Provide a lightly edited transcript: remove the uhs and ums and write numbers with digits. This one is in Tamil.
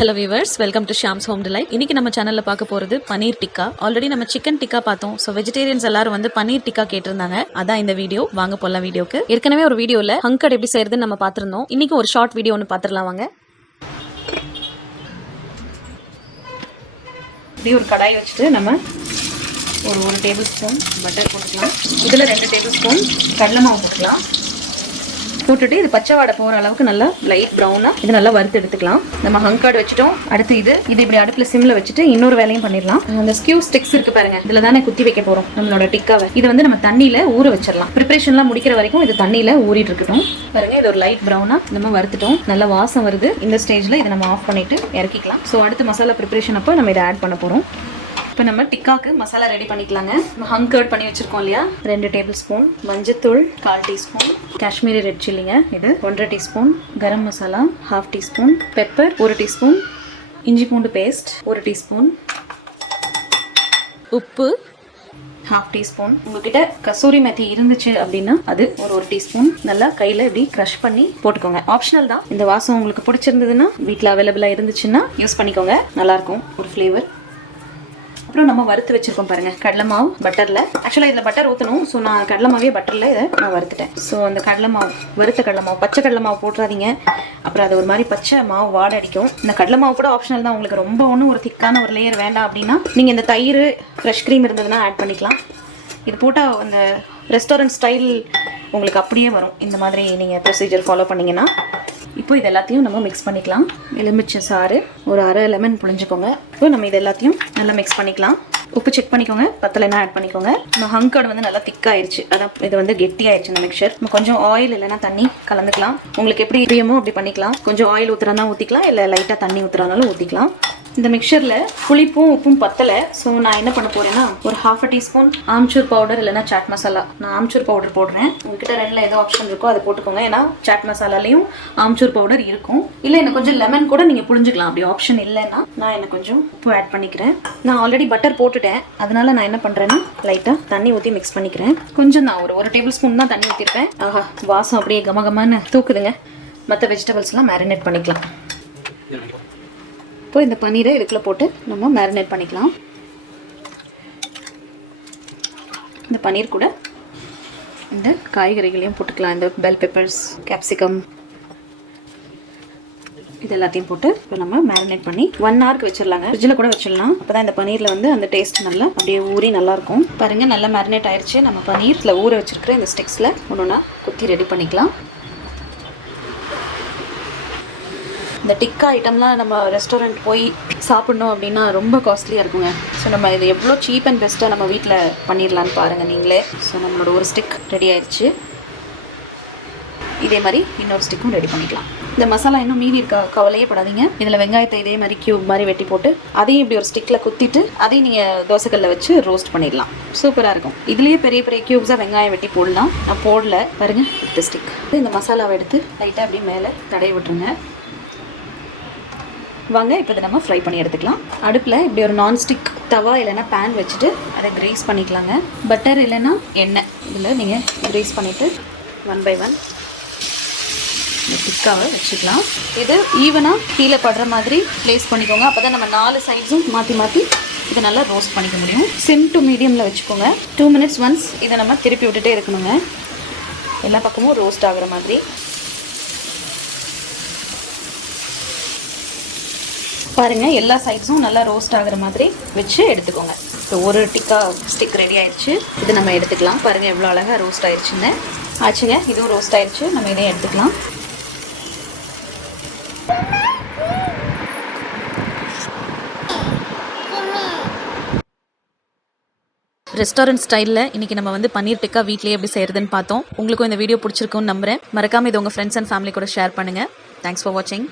Hello viewers, welcome to Shyam's Home Delight. இன்னைக்கு நம்ம சேனல்ல பார்க்க போறது பனீர் டிக்கா. ஆல்ரெடி நம்ம சிக்கன் டிக்கா பார்த்தோம். சோ வெஜிடேரியன்ஸ் எல்லாரும் வந்து பனீர் டிக்கா கேட்டிருந்தாங்க. அதான் இந்த வீடியோ. வாங்க போலாம் வீடியோக்கு. ஏற்கனவே ஒரு வீடியோல ஹங்கட் எப்படி செய்யறதுன்னு நம்ம பார்த்திருந்தோம். இன்னைக்கு ஒரு ஷார்ட் வீடியோ ஒன்னு பார்த்திரலாம் வாங்க. இப்படி ஒரு கடாய் வச்சுட்டு நம்ம ஒரு டேபிள் ஸ்பூன் பட்டர் போட்டுக்கலாம். இதுல 2 டேபிள் ஸ்பூன் கடலை மாவு போட்டுக்கலாம். போட்டுட்டு இது பச்சை வாடை போகிற அளவுக்கு நல்லா லைட் ப்ரௌனாக இது நல்லா வறுத்து எடுத்துக்கலாம். நம்ம ஹங்கார்டு வச்சுட்டோம். அடுத்து இது இப்படி அடுப்பில் சிம்மில் வச்சுட்டு இன்னொரு வேலையும் பண்ணிடலாம். அந்த ஸ்கியூ ஸ்டிக்ஸ் இருக்கு பாருங்க, இதில் தானே குத்தி வைக்க போகிறோம் நம்மளோட டிக்காவை. இது வந்து நம்ம தண்ணியில் ஊற வச்சிடலாம். ப்ரிப்பரேஷன்லாம் முடிக்கிற வரைக்கும் இது தண்ணியில் ஊறிட்டு இருக்கட்டும். பாருங்க, இது ஒரு லைட் ப்ரௌனாக நம்ம வறுத்துட்டோம். நல்லா வாசம் வருது. இந்த ஸ்டேஜில் இதை நம்ம ஆஃப் பண்ணிட்டு இறக்கிக்கலாம். ஸோ அடுத்து மசாலா ப்ரிப்பரேஷன் அப்போ நம்ம இதை ஆட் பண்ண போகிறோம். இப்போ நம்ம டிக்காக்கு மசாலா ரெடி பண்ணிக்கலாங்க. ஹங்கர்ட் பண்ணி வச்சிருக்கோம் இல்லையா, 2 டேபிள் ஸ்பூன் மஞ்சத்தூள், 1/4 டீஸ்பூன் காஷ்மீரி ரெட் சில்லிங்க, இது 1.5 teaspoon garam masala, 1/2 teaspoon pepper, 1 teaspoon இஞ்சி பூண்டு பேஸ்ட், 1 டீஸ்பூன் உப்பு, 1/2 டீஸ்பூன். உங்ககிட்ட கசூரி மெத்தி இருந்துச்சு அப்படின்னா அது ஒரு டீஸ்பூன். நல்லா கையில் இப்படி க்ரஷ் பண்ணி போட்டுக்கோங்க. ஆப்ஷனல் தான். இந்த வாசம் உங்களுக்கு பிடிச்சிருந்ததுன்னா வீட்டில் அவைலபிளாக இருந்துச்சுன்னா யூஸ் பண்ணிக்கோங்க. நல்லாயிருக்கும் ஒரு ஃப்ளேவர். அப்புறம் நம்ம வறுத்து வச்சிருக்கோம் பாருங்க கடலை மாவு பட்டரில். ஆக்சுவலாக இதில் பட்டர் ஊற்றணும். ஸோ நான் கடலை மாவே பட்டரில் இதை நான் வறுத்துட்டேன். ஸோ அந்த கடலை மாவு, வறுத்த கடலை மாவு, பச்சை கடலை மாவு போட்டுறாதீங்க. அப்புறம் அது ஒரு மாதிரி பச்சை மாவு வாடை அடிக்கும். இந்த கடலை மாவு கூட ஆப்ஷனல் தான். உங்களுக்கு ரொம்ப ஒன்றும் ஒரு திக்கான ஒரு லேயர் வேண்டாம் அப்படின்னா நீங்கள் இந்த தயிர், ஃப்ரெஷ் க்ரீம் இருந்ததுன்னா ஆட் பண்ணிக்கலாம். இது போட்டால் அந்த ரெஸ்டாரண்ட் ஸ்டைல் உங்களுக்கு அப்படியே வரும். இந்த மாதிரி நீங்கள் ப்ரொசீஜர் ஃபாலோ பண்ணிங்கன்னா. இப்போ இது எல்லாத்தையும் நம்ம மிக்ஸ் பண்ணிக்கலாம். எலுமிச்சை சாறு ஒரு 1/2 லெமன் புழிஞ்சுக்கோங்க. இப்போ நம்ம இது எல்லாத்தையும் நல்லா மிக்ஸ் பண்ணிக்கலாம். உப்பு செக் பண்ணிக்கோங்க, பத்தலைன்னா ஆட் பண்ணிக்கோங்க. நம்ம ஹங்கர்டு வந்து நல்லா திக்காயிருச்சு. அதான் இது வந்து கெட்டியாயிருச்சு இந்த மிக்சர். நம்ம கொஞ்சம் ஆயில் இல்லைன்னா தண்ணி கலந்துக்கலாம். உங்களுக்கு எப்படி பிரியமோ அப்படி பண்ணிக்கலாம். கொஞ்சம் ஆயில் ஊற்றுறதா ஊற்றிக்கலாம், இல்லை லைட்டாக தண்ணி ஊற்றுறதுனாலும் ஊற்றிக்கலாம். இந்த மிக்சரில் புளிப்பும் உப்பும் பத்தலை. ஸோ நான் என்ன பண்ண போகிறேன்னா ஒரு 1/2 டீஸ்பூன் ஆம்ச்சூர் பவுடர் இல்லைனா சாட் மசாலா. நான் ஆம்ச்சூர் பவுடர் போடுறேன். உங்ககிட்ட 2ல் ஏதோ ஆப்ஷன் இருக்கோ அதை போட்டுக்கோங்க. ஏன்னா சாட் மசாலாலையும் ஆம்ச்சூர் பவுடர் இருக்கும். இல்லை எனக்கு கொஞ்சம் லெமன் கூட நீங்கள் புழிஞ்சிக்கலாம். அப்படி ஆப்ஷன் இல்லைன்னா நான் எனக்கு கொஞ்சம் உப்பு ஆட் பண்ணிக்கிறேன். நான் ஆல்ரெடி பட்டர் போட்டுட்டேன். அதனால நான் என்ன பண்ணுறேன்னா லைட்டாக தண்ணி ஊற்றி மிக்ஸ் பண்ணிக்கிறேன். கொஞ்சம் நான் ஒரு டேபிள் ஸ்பூன் தான் தண்ணி ஊற்றிருப்பேன். ஆஹா, வாசம் அப்படியே கமகமான்னு தூக்குதுங்க. மற்ற வெஜிடபிள்ஸ்லாம் மேரினேட் பண்ணிக்கலாம். இப்போ இந்த பன்னீரை இதுக்குள்ளே போட்டு நம்ம மேரினேட் பண்ணிக்கலாம். இந்த பன்னீர் கூட இந்த காய்கறிகளையும் போட்டுக்கலாம். இந்த பெல் பெப்பர்ஸ், கேப்சிகம், இது எல்லாத்தையும் போட்டு இப்போ நம்ம மேரினேட் பண்ணி 1 ஹவருக்கு வச்சிடலாங்க. ஃப்ரிட்ஜில் கூட வச்சிடலாம். அப்போ தான் இந்த பன்னீரில் வந்து அந்த டேஸ்ட் நல்லா அப்படியே ஊறி நல்லாயிருக்கும். பாருங்கள், நல்லா மேரினேட் ஆயிடுச்சு. நம்ம பன்னீரில் ஊற வச்சிருக்கிற இந்த ஸ்டிக்ஸில் ஒன்று குத்தி ரெடி பண்ணிக்கலாம். இந்த டிக்கா ஐட்டம்லாம் நம்ம ரெஸ்டாரண்ட் போய் சாப்பிட்ணும் அப்படின்னா ரொம்ப காஸ்ட்லியாக இருக்குங்க. ஸோ நம்ம இது எவ்வளோ சீப் அண்ட் பெஸ்ட்டாக நம்ம வீட்டில் பண்ணிடலான்னு பாருங்கள் நீங்களே. ஸோ நம்மளோட ஒரு ஸ்டிக் ரெடி ஆயிடுச்சு. இதே மாதிரி இன்னொரு ஸ்டிக்கும் ரெடி பண்ணிக்கலாம். இந்த மசாலா இன்னும் மீதி இருக்கா, கவலையே படாதீங்க. இதில் வெங்காயத்தை இதே மாதிரி க்யூப் மாதிரி வெட்டி போட்டு அதையும் இப்படி ஒரு ஸ்டிக்கில் குத்திட்டு அதையும் நீங்கள் தோசைக்கல்லில் வச்சு ரோஸ்ட் பண்ணிடலாம். சூப்பராக இருக்கும். இதுலேயே பெரிய பெரிய க்யூப்ஸாக வெங்காயம் வெட்டி போடலாம். நான் போடல பாருங்கள். அடுத்த ஸ்டிக் இந்த மசாலாவை எடுத்து லைட்டாக அப்படியே மேலே தடவி விட்டுருங்க. வாங்க இப்போ இதை நம்ம ஃப்ரை பண்ணி எடுத்துக்கலாம். அடுப்பில் இப்படி ஒரு நான்ஸ்டிக் தவா இல்லைன்னா பேன் வச்சுட்டு அதை கிரேஸ் பண்ணிக்கலாங்க. பட்டர் இல்லைன்னா எண்ணெய் இதில் நீங்கள் கிரேஸ் பண்ணிவிட்டு 1 by 1 இந்த டிக்காவை வச்சுக்கலாம். இது ஈவனாக கீழே படுற மாதிரி ப்ளேஸ் பண்ணிக்கோங்க. அப்போ தான் நம்ம 4 சைட்ஸும் மாற்றி மாற்றி இதை நல்லா ரோஸ்ட் பண்ணிக்க முடியும். சிம் டு மீடியமில் வச்சுக்கோங்க. 2 minutes ஒன்ஸ் இதை நம்ம திருப்பி விட்டுட்டே இருக்கணுங்க. எல்லா பக்கமும் ரோஸ்ட் ஆகிற மாதிரி. பாருங்கள், எல்லா சைட்ஸும் நல்லா ரோஸ்ட் ஆகிற மாதிரி வச்சு எடுத்துக்கோங்க. இப்போ ஒரு டிக்கா ஸ்டிக் ரெடி ஆயிடுச்சு. இது நம்ம எடுத்துக்கலாம். பாருங்கள் எவ்வளோ அழகாக ரோஸ்ட் ஆயிடுச்சுன்னு. ஆச்சுங்க, இதுவும் ரோஸ்ட் ஆயிடுச்சு. நம்ம இதையும் எடுத்துக்கலாம். ரெஸ்டாரண்ட் ஸ்டைலில் இன்றைக்கி நம்ம வந்து பன்னீர் டிக்கா வீட்லேயே எப்படி செய்கிறதுன்னு பார்த்தோம். உங்களுக்கும் இந்த வீடியோ பிடிச்சிருக்குன்னு நம்புகிறேன். மறக்காமல் இது உங்கள் ஃப்ரெண்ட்ஸ் அண்ட் ஃபேமிலி கூட ஷேர் பண்ணுங்கள். தேங்க்ஸ் ஃபார் வாட்சிங்.